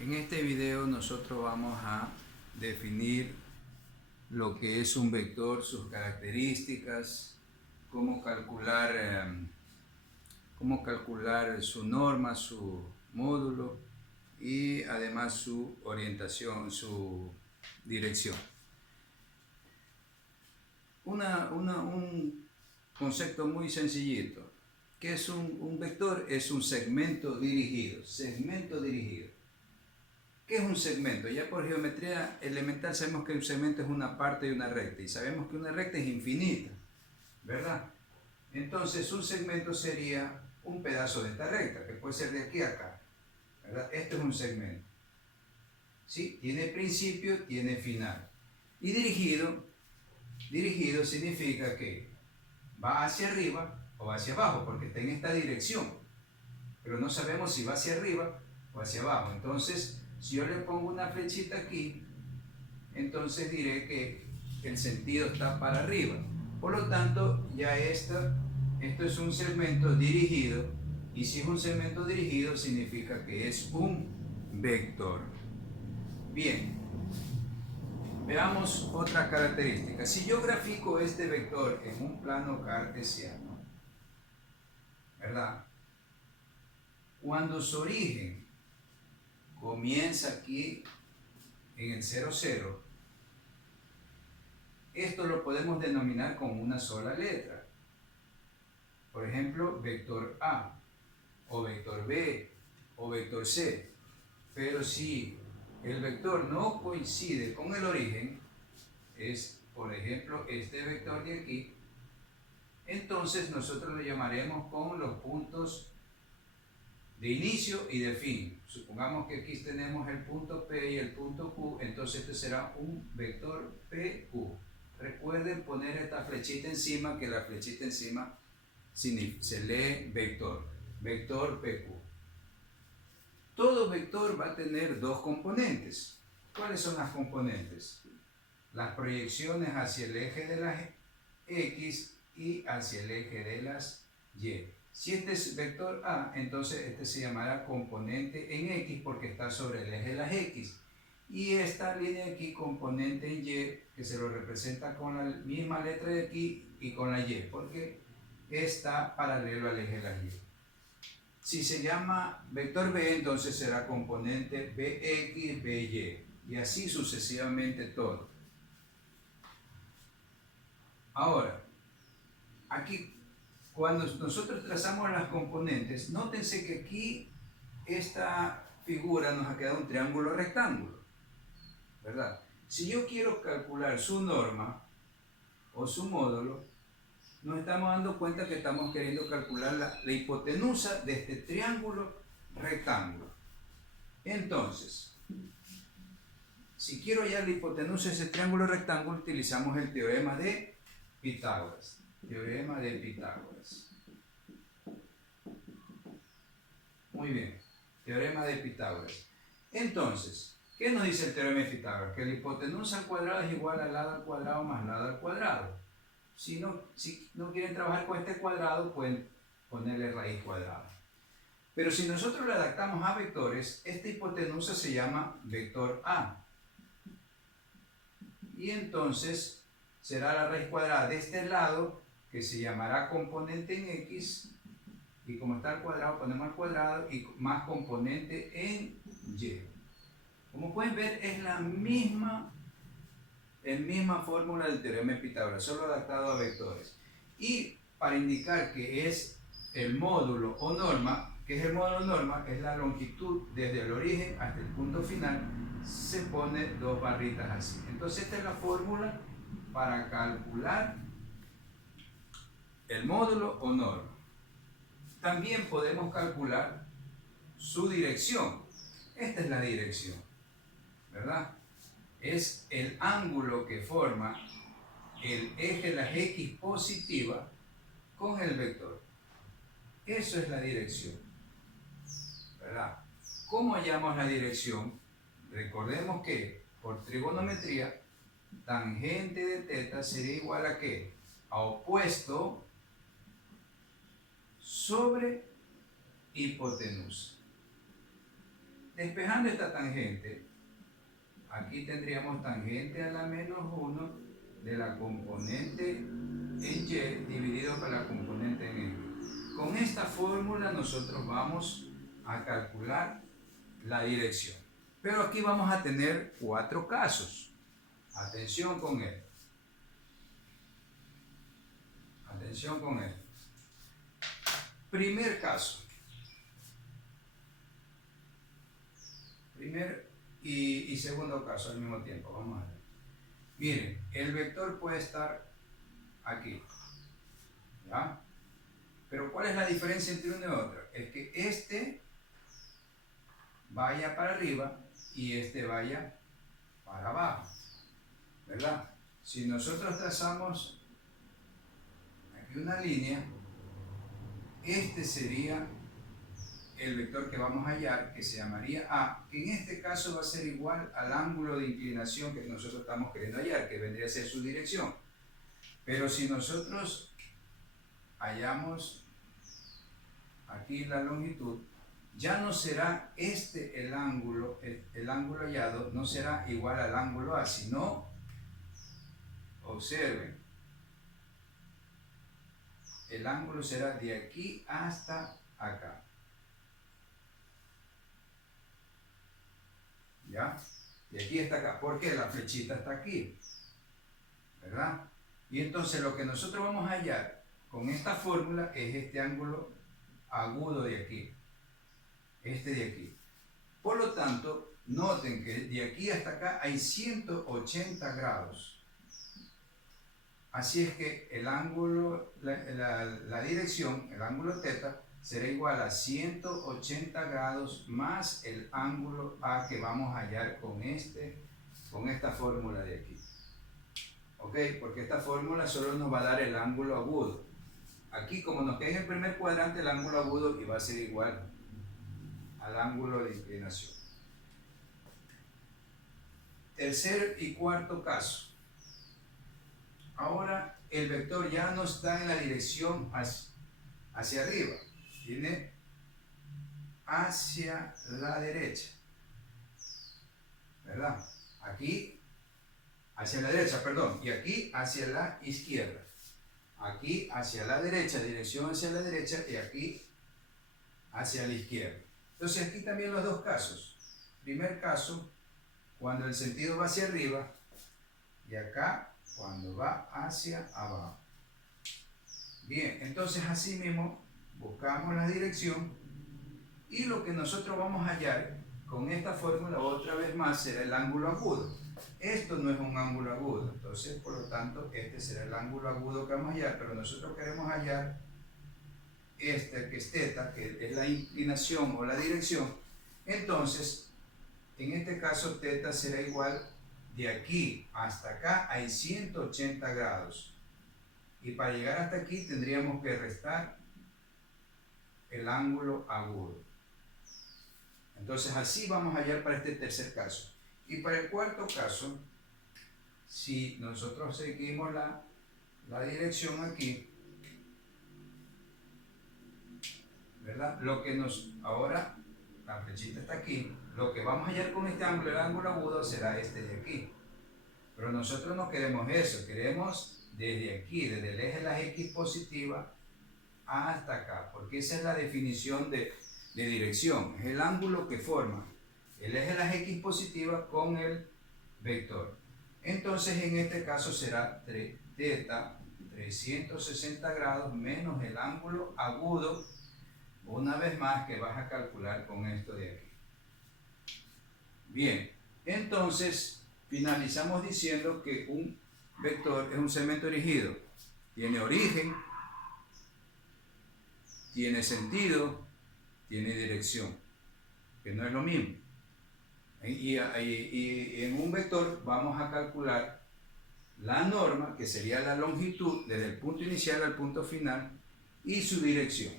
En este video nosotros vamos a definir lo que es un vector, sus características, cómo calcular su norma, su módulo y además su orientación, su dirección. Un concepto muy sencillito. ¿Qué es un vector? Es un segmento dirigido. Segmento dirigido. ¿Qué es un segmento? Ya por geometría elemental sabemos que un segmento es una parte de una recta y sabemos que una recta es infinita, ¿verdad? Entonces un segmento sería un pedazo de esta recta, que puede ser de aquí a acá, ¿verdad? Esto es un segmento. ¿Sí? Tiene principio, tiene final. Y dirigido significa que va hacia arriba o va hacia abajo, porque está en esta dirección. Pero no sabemos si va hacia arriba o hacia abajo. Entonces, si yo le pongo una flechita aquí, entonces diré que el sentido está para arriba. Por lo tanto, ya esto es un segmento dirigido, y si es un segmento dirigido significa que es un vector. Bien, veamos otra característica. Si yo grafico este vector en un plano cartesiano, ¿verdad? Cuando su origen comienza aquí en el 0, 0, esto lo podemos denominar con una sola letra. Por ejemplo, vector A, o vector B, o vector C. Pero si el vector no coincide con el origen, es, por ejemplo, este vector de aquí, entonces nosotros lo llamaremos con los puntos de inicio y de fin. Supongamos que aquí tenemos el punto P y el punto Q, entonces este será un vector PQ. Recuerden poner esta flechita encima, que la flechita encima se lee vector, vector PQ. Todo vector va a tener dos componentes. ¿Cuáles son las componentes? Las proyecciones hacia el eje de las X y hacia el eje de las Y. Si este es vector A, entonces este se llamará componente en X porque está sobre el eje de las X. Y esta línea de aquí, componente en Y, que se lo representa con la misma letra de aquí y con la Y, porque está paralelo al eje de las Y. Si se llama vector B, entonces será componente BX, BY, y así sucesivamente todo. Ahora, aquí, cuando nosotros trazamos las componentes, nótense que aquí esta figura nos ha quedado un triángulo rectángulo, ¿verdad? Si yo quiero calcular su norma o su módulo, nos estamos dando cuenta que estamos queriendo calcular la hipotenusa de este triángulo rectángulo. Entonces, si quiero hallar la hipotenusa de ese triángulo rectángulo, utilizamos el teorema de Pitágoras. Teorema de Pitágoras. Muy bien, teorema de Pitágoras. Entonces, ¿qué nos dice el teorema de Pitágoras? Que la hipotenusa al cuadrado es igual al lado al cuadrado más lado al cuadrado. Si no quieren trabajar con este cuadrado, pueden ponerle raíz cuadrada. Pero si nosotros le adaptamos a vectores, esta hipotenusa se llama vector A. Y entonces será la raíz cuadrada de este lado, que se llamará componente en X, y como está al cuadrado ponemos al cuadrado, y más componente en Y. Como pueden ver, es la misma fórmula del teorema de Pitágoras, solo adaptado a vectores. Y para indicar que es el módulo o norma, que es el módulo o norma, es la longitud desde el origen hasta el punto final, se pone dos barritas así. Entonces esta es la fórmula para calcular el módulo o norma. También podemos calcular su dirección. Esta es la dirección, ¿verdad? Es el ángulo que forma el eje de las X positiva con el vector. Eso es la dirección, ¿verdad? ¿Cómo hallamos la dirección? Recordemos que por trigonometría, tangente de teta sería igual a ¿qué? A opuesto sobre hipotenusa. Despejando esta tangente, aquí tendríamos tangente a la menos 1 de la componente en Y dividido por la componente en X. Con esta fórmula nosotros vamos a calcular la dirección. Pero aquí vamos a tener 4 casos. Atención con él. Atención con él. Primer caso. Primer y segundo caso al mismo tiempo. Vamos a ver. Miren, el vector puede estar aquí. ¿Ya? Pero ¿cuál es la diferencia entre uno y otro? Es que este vaya para arriba y este vaya para abajo, ¿verdad? Si nosotros trazamos aquí una línea, este sería el vector que vamos a hallar, que se llamaría A, que en este caso va a ser igual al ángulo de inclinación que nosotros estamos queriendo hallar, que vendría a ser su dirección. Pero si nosotros hallamos aquí la longitud, ya no será este el ángulo hallado, no será igual al ángulo A, sino, observen, el ángulo será de aquí hasta acá. ¿Ya? De aquí hasta acá, porque la flechita está aquí, ¿verdad? Y entonces lo que nosotros vamos a hallar con esta fórmula es este ángulo agudo de aquí, este de aquí. Por lo tanto, noten que de aquí hasta acá hay 180 grados. Así es que el ángulo, la dirección, el ángulo θ, será igual a 180 grados más el ángulo A que vamos a hallar con esta fórmula de aquí. ¿Ok? Porque esta fórmula solo nos va a dar el ángulo agudo. Aquí, como nos queda en el primer cuadrante el ángulo agudo, y va a ser igual al ángulo de inclinación. Tercer y cuarto caso. Ahora el vector ya no está en la dirección hacia arriba, viene hacia la derecha, ¿verdad? Aquí hacia la derecha, perdón, y aquí hacia la izquierda. Aquí hacia la derecha, dirección hacia la derecha, y aquí hacia la izquierda. Entonces aquí también los dos casos. Primer caso, cuando el sentido va hacia arriba, y acá cuando va hacia abajo. Bien, entonces así mismo buscamos la dirección y lo que nosotros vamos a hallar con esta fórmula otra vez más será el ángulo agudo. Esto no es un ángulo agudo, entonces por lo tanto este será el ángulo agudo que vamos a hallar, pero nosotros queremos hallar este que es θ, que es la inclinación o la dirección. Entonces en este caso θ será igual, de aquí hasta acá hay 180 grados y para llegar hasta aquí tendríamos que restar el ángulo agudo. Entonces así vamos a hallar para este tercer caso. Y para el cuarto caso, si nosotros seguimos la dirección aquí, ¿verdad? Ahora la flechita está aquí, lo que vamos a hallar con este ángulo, el ángulo agudo, será este de aquí. Pero nosotros no queremos eso, queremos desde aquí, desde el eje de las X positivas hasta acá, porque esa es la definición de dirección, es el ángulo que forma el eje de las X positivas con el vector. Entonces en este caso será θ 360 grados menos el ángulo agudo, una vez más, que vas a calcular con esto de aquí. Bien, entonces finalizamos diciendo que un vector es un segmento erigido. Tiene origen, tiene sentido, tiene dirección, que no es lo mismo. Y en un vector vamos a calcular la norma, que sería la longitud desde el punto inicial al punto final, y su dirección.